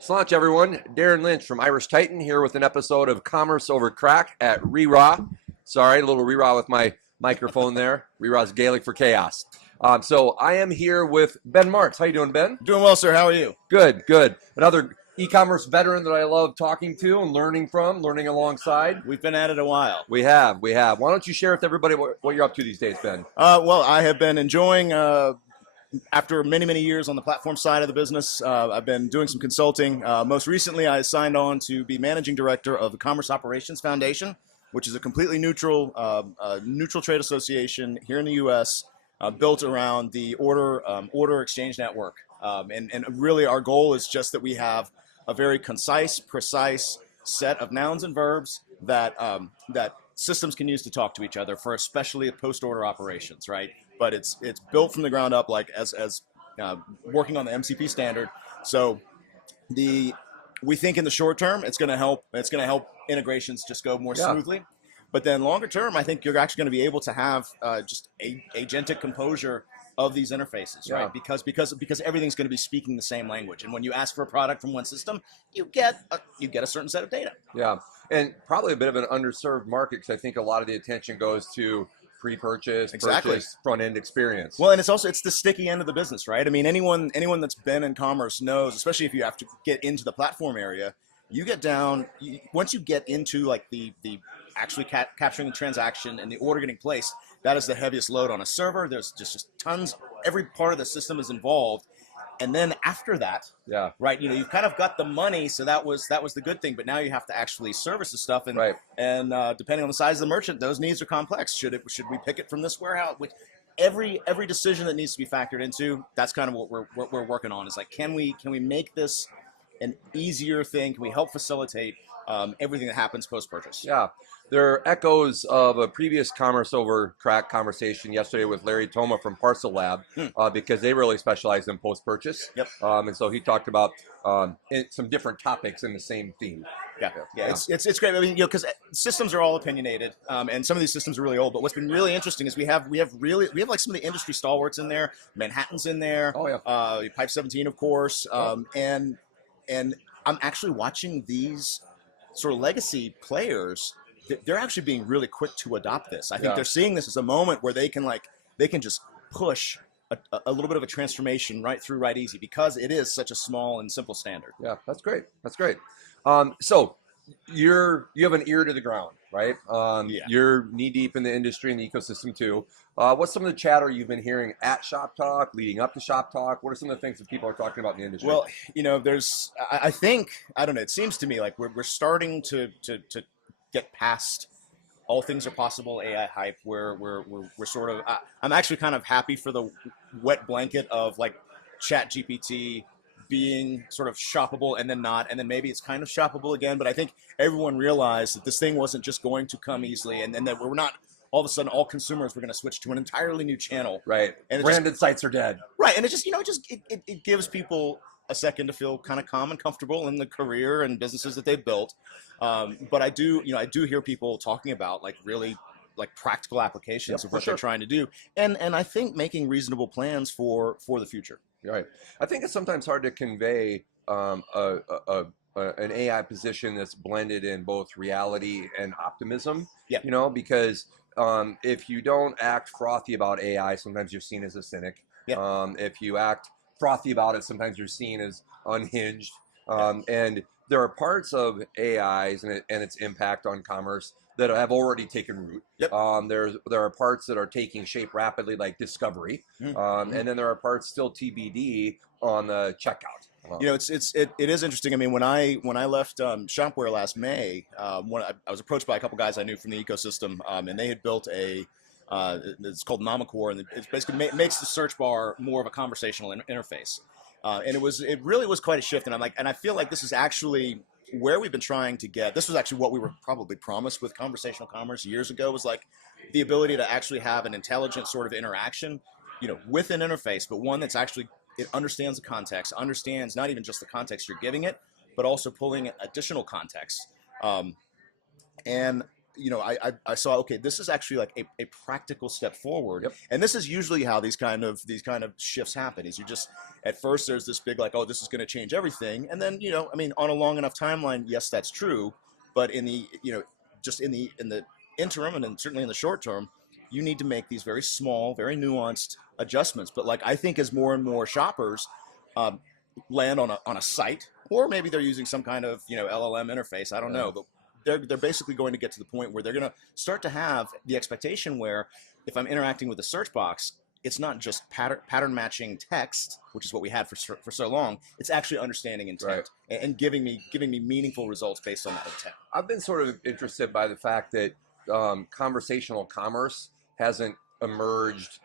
Slaunch everyone, Darren Lynch from Irish Titan here with an episode of Commerce Over Crack at Reraw. Sorry, a little Reraw with my microphone there. Reraw's Gaelic for chaos. So I am here with Ben Marks. How you doing, Ben? Doing well, sir. How are you? Good, good. Another e-commerce veteran that I love talking to and learning from, learning alongside. We've been at it a while. We have. Why don't you share with everybody what you're up to these days, Ben? Well, I have been enjoying, after many, many years on the platform side of the business, I've been doing some consulting. Most recently, I signed on to be managing director of the Commerce Operations Foundation, which is a completely neutral trade association here in the U.S., built around the order exchange network. And really our goal is just that we have a very concise, precise set of nouns and verbs that that systems can use to talk to each other for especially post-order operations, right? But it's built from the ground up, like as working on the MCP standard. So we think in the short term it's going to help integrations just go more smoothly. But then longer term, I think you're actually going to be able to have just agentic composure of these interfaces, right? Because everything's going to be speaking the same language. And when you ask for a product from one system, you get a certain set of data. Yeah, and probably a bit of an underserved market because I think a lot of the attention goes to pre-purchase, purchase, front-end experience. Well, and it's the sticky end of the business, right? I mean, anyone that's been in commerce knows, especially if you have to get into the platform area, you get down, once you get into like the actually capturing the transaction and the order getting placed, that is the heaviest load on a server. There's just tons, every part of the system is involved. And then after that, right, you've kind of got the money, so that was the good thing. But now you have to actually service the stuff, and depending on the size of the merchant, those needs are complex. Should we pick it from this warehouse? Which every decision that needs to be factored into, that's kind of what we're working on. Is like, can we make this an easier thing? Can we help facilitate everything that happens post-purchase? Yeah, there are echoes of a previous Commerce Over Crack conversation yesterday with Larry Toma from Parcel Lab, because they really specialize in post-purchase. Yep. And so he talked about some different topics in the same theme. Yeah. It's great. I mean, because systems are all opinionated, and some of these systems are really old. But what's been really interesting is we have like some of the industry stalwarts in there. Manhattan's in there. Oh yeah. Pipe 17, of course. And I'm actually watching these sort of legacy players. They're actually being really quick to adopt this. I think they're seeing this as a moment where they can just push a little bit of a transformation right through right easy, because it is such a small and simple standard. Yeah, that's great. That's great. So you have an ear to the ground, right? You're knee deep in the industry and the ecosystem too. What's some of the chatter you've been hearing at Shop Talk, leading up to Shop Talk? What are some of the things that people are talking about in the industry? Well, I think, I don't know, it seems to me like we're starting to get past all things are possible AI hype, where we're sort of, I'm actually kind of happy for the wet blanket of like Chat GPT being sort of shoppable and then not, and then maybe it's kind of shoppable again. But I think everyone realized that this thing wasn't just going to come easily, and that we're not all of a sudden all consumers were going to switch to an entirely new channel. Right. And branded sites are dead. Right. And it gives people a second to feel kind of calm and comfortable in the career and businesses that they've built. But I do hear people talking about like really like practical applications of what they're trying to do, and I think making reasonable plans for the future. Right. I think it's sometimes hard to convey an AI position that's blended in both reality and optimism. Yeah. Because if you don't act frothy about AI, sometimes you're seen as a cynic. Yeah. If you act frothy about it, sometimes you're seen as unhinged. And there are parts of AIs and its impact on commerce that have already taken root. Yep. There are parts that are taking shape rapidly, like discovery, and then there are parts still TBD on the checkout. It is interesting. I mean, when I left Shopware last May, I was approached by a couple guys I knew from the ecosystem, and they had built it's called Namacore, and it basically makes the search bar more of a conversational interface. And it really was quite a shift. And I feel like this is actually where we've been trying to get. This was actually what we were probably promised with conversational commerce years ago, was like the ability to actually have an intelligent sort of interaction, with an interface, but one that's actually, it understands the context, understands not even just the context you're giving it, but also pulling additional context. And I saw, okay, this is actually like a practical step forward. Yep. And this is usually how these kind of shifts happen. Is you just at first there's this big like, oh, this is going to change everything, and then I mean, on a long enough timeline, yes, that's true, but in the just in the interim and then certainly in the short term, you need to make these very small, very nuanced adjustments. But like I think as more and more shoppers land on a site, or maybe they're using some kind of LLM interface, I don't know, but they're basically going to get to the point where they're going to start to have the expectation where if I'm interacting with a search box, it's not just pattern matching text, which is what we had for so long. It's actually understanding intent and giving me meaningful results based on that intent. I've been sort of interested by the fact that conversational commerce hasn't emerged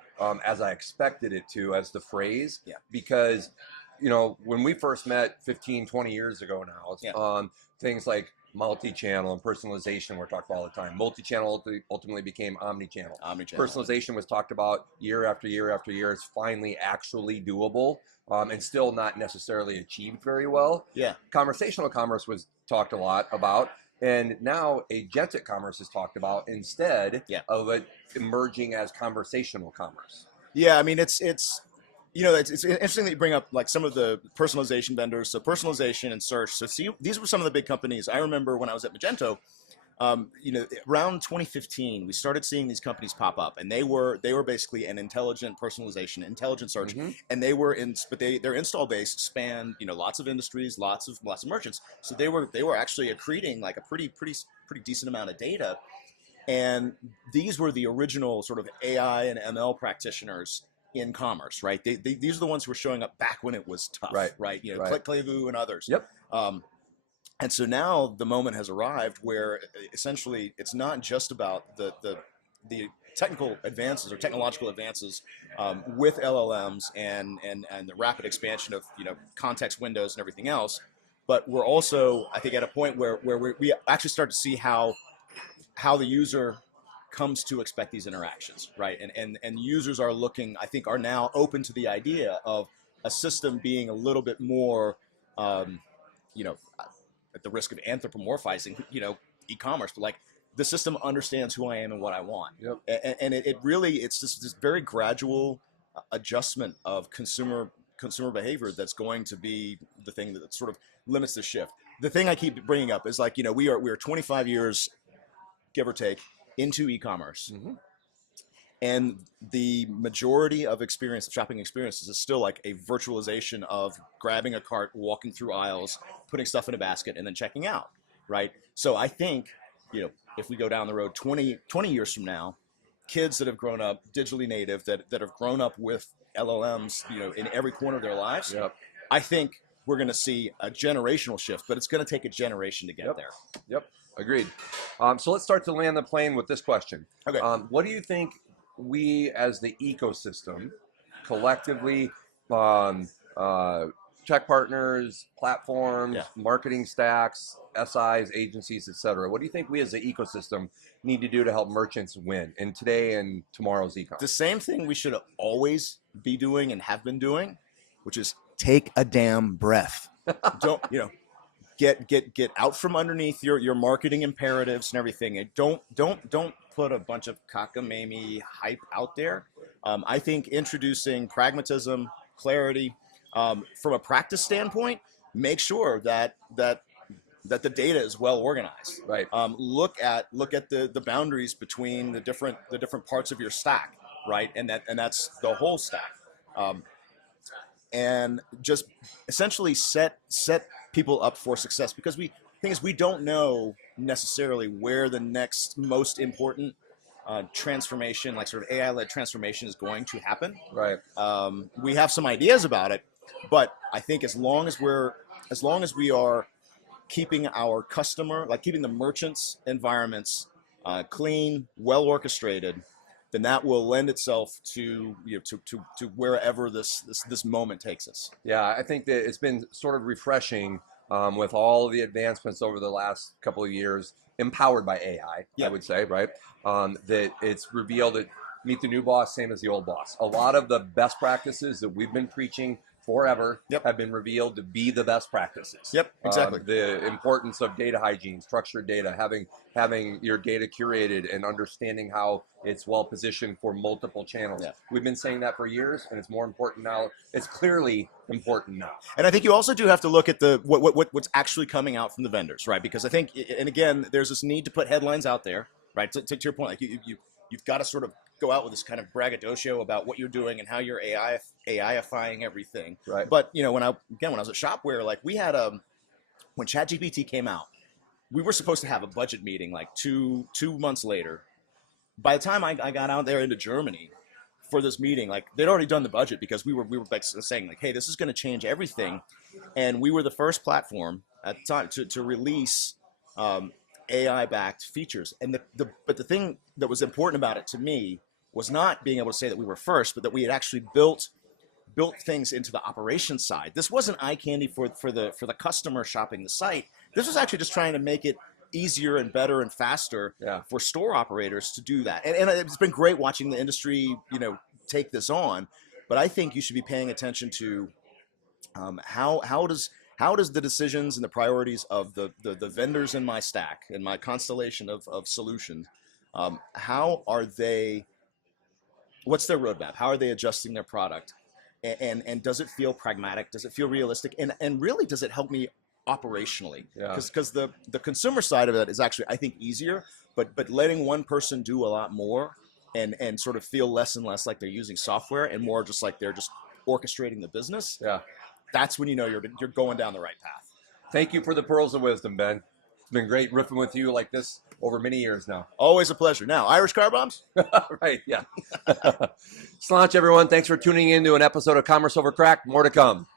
as I expected it to as the phrase, because when we first met 15, 20 years ago now, things like multi-channel and personalization were talked about all the time. Multi-channel ultimately became omni-channel. Personalization was talked about year after year after year. It's finally actually doable and still not necessarily achieved very well. Conversational commerce was talked a lot about, and now agentic commerce is talked about instead of it emerging as conversational commerce. I mean, it's interesting that you bring up like some of the personalization vendors. So personalization and search. So see, these were some of the big companies. I remember when I was at Magento, around 2015, we started seeing these companies pop up, and they were basically an intelligent personalization, intelligent search, and they were their install base spanned lots of industries, lots of merchants. So they were actually accreting like a pretty decent amount of data, and these were the original sort of AI and ML practitioners in commerce, right? These are the ones who were showing up back when it was tough, right? Clayvu and others. And so now the moment has arrived where essentially it's not just about the technical advances or technological advances with LLMs and the rapid expansion of context windows and everything else, but we're also, I think, at a point where we actually start to see how the user comes to expect these interactions, right? And users are are now open to the idea of a system being a little bit more, at the risk of anthropomorphizing, e-commerce, but like the system understands who I am and what I want. And it really, it's just this very gradual adjustment of consumer behavior that's going to be the thing that sort of limits the shift. The thing I keep bringing up is like, we are 25 years, give or take, into e-commerce, and the majority of shopping experiences is still like a virtualization of grabbing a cart, walking through aisles, putting stuff in a basket, and then checking out, right? So I think if we go down the road 20 years from now, kids that have grown up digitally native, that have grown up with LLMs in every corner of their lives, I think we're going to see a generational shift, but it's going to take a generation to get there. Agreed. So let's start to land the plane with this question. Okay. What do you think we as the ecosystem collectively, tech partners, platforms, marketing stacks, SIs, agencies, etc., what do you think we as the ecosystem need to do to help merchants win in today and tomorrow's e-commerce? The same thing we should always be doing and have been doing, which is take a damn breath. Don't, get out from underneath your marketing imperatives and everything. And don't put a bunch of cockamamie hype out there. I think introducing pragmatism, clarity, from a practice standpoint, make sure that the data is well organized. Right. Look at the boundaries between the different parts of your stack, right? And that's the whole stack. And just essentially set people up for success, because we don't know necessarily where the next most important transformation, like sort of AI-led transformation, is going to happen. Right. We have some ideas about it, but I think as long as we are keeping our keeping the merchants' environments clean, well orchestrated, then that will lend itself to to wherever this moment takes us. Yeah, I think that it's been sort of refreshing with all of the advancements over the last couple of years, empowered by AI, I would say, right? That it's revealed that meet the new boss, same as the old boss. A lot of the best practices that we've been preaching forever Yep. have been revealed to be the best practices. Yep, exactly. The importance of data hygiene, structured data, having your data curated and understanding how it's well positioned for multiple channels. Yeah. We've been saying that for years, and it's more important now. It's clearly important now. And I think you also do have to look at the what's actually coming out from the vendors, right? Because I think, and again, there's this need to put headlines out there, right? To your point, like you've got to sort of go out with this kind of braggadocio about what you're doing and how you're AIifying everything. Right. But when I was at Shopware, like we had when ChatGPT came out, we were supposed to have a budget meeting like two months later. By the time I got out there into Germany for this meeting, like they'd already done the budget because we were like saying like, hey, this is going to change everything, and we were the first platform at the time to release AI-backed features. And but the thing that was important about it to me was not being able to say that we were first, but that we had actually built things into the operations side. This wasn't eye candy for the customer shopping the site. This was actually just trying to make it easier and better and faster for store operators to do that. And it's been great watching the industry, take this on. But I think you should be paying attention to how does the decisions and the priorities of the vendors in my stack, in my constellation of solutions, how are they? What's their roadmap? How are they adjusting their product? And does it feel pragmatic? Does it feel realistic? And really, does it help me operationally? Because the consumer side of it is actually, I think, easier. But letting one person do a lot more and sort of feel less and less like they're using software and more just like they're just orchestrating the business. Yeah. That's when you're going down the right path. Thank you for the pearls of wisdom, Ben. It's been great riffing with you like this over many years now. Always a pleasure. Now, Irish car bombs? Right, yeah. Sláinte, everyone. Thanks for tuning in to an episode of Commerce Over Craic. More to come.